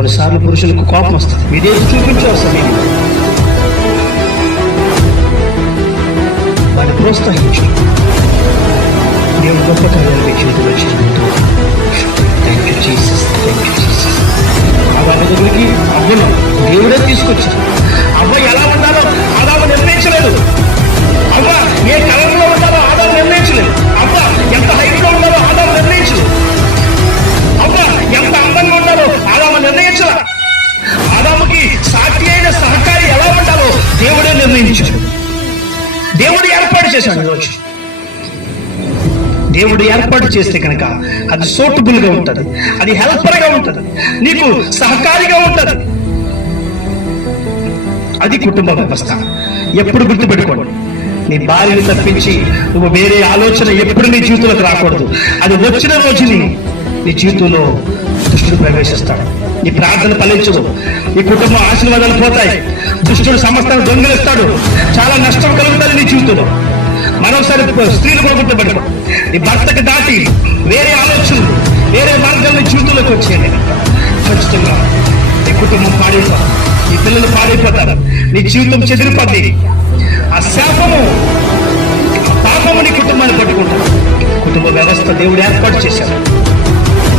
కొన్నిసార్లు పురుషులకు కోపం వస్తుంది, మీదేసి చూపించవలసిన మీరు వారిని ప్రోత్సహించు. దేవుడు గొప్ప కార్యాలు మీ జీవితంలో చేయడంతో thank you Jesus, thank you Jesus. వారి దగ్గరికి అవ్వను దేవుడే తీసుకొచ్చారు. అవ్వ ఎలా ఉండాలో ఆదాము నిర్ణయించలేదు. అవ్వ ఏ కలర్లో ఉండాలో ఆదాము నిర్ణయించలేదు. అవ్వ ఎంత హైట్లో ఉండాలో ఆదాము నిర్ణయించలేదు. అవ్వ ఎంత అందంగా ఉండాలో ఆదాము నిర్ణయించలే. ఆదాముకి సాటి అయిన సహకారి ఎలా ఉండాలో దేవుడే నిర్ణయించాడు. దేవుడు ఏర్పాటు చేశాడు. ఈరోజు దేవుడు ఏర్పాటు చేస్తే కనుక అది సూటబుల్ గా ఉంటుంది, అది హెల్పర్ గా ఉంటుంది, నీకు సహకారిగా ఉంటుంది. అది కుటుంబ వ్యవస్థ. ఎప్పుడు గుర్తుపెట్టుకోండి, నీ భార్యను తప్పించి నువ్వు వేరే ఆలోచన ఎప్పుడు నీ జీవితంలోకి రాకూడదు. అది వచ్చిన రోజుని నీ జీవితంలో దుష్టుడు ప్రవేశిస్తాడు. నీ ప్రార్థన ఫలించదు, నీ కుటుంబం ఆశీర్వాదాలు పోతాయి, దుష్టుడు సమస్తాన్ని దొంగిలిస్తాడు, చాలా నష్టం కలుగుతుంది నీ జీవితంలో. మరోసారి స్త్రీలు కూడా గుర్తుపెట్టుకో, నీ భర్తకు దాటి వేరే ఆలోచనలు వేరే మార్గాన్ని జీవితంలోకి వచ్చేయండి. ఖచ్చితంగా నీ కుటుంబం పాడైపోతారు, నీ పిల్లలు పాడైపోతారు, నీ జీవితం చెదిరిపోద్ది. ఆ శాపము ఆ పాపము నీ కుటుంబాన్ని పట్టుకుంటాడు. కుటుంబ వ్యవస్థ దేవుడు ఏర్పాటు చేశాడు,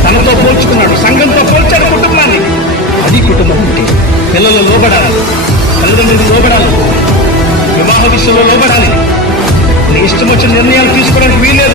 తనతో పోల్చుకున్నాడు, సంఘంతో పోల్చాడు కుటుంబాన్ని. అది కుటుంబం అంటే పిల్లలు లోబడాలి, తల్లిదండ్రులు లోబడాలి, వివాహ విషయంలో లోబడాలి. నీ ఇష్టం వచ్చిన నిర్ణయాలు తీసుకోవడానికి వీలేదు.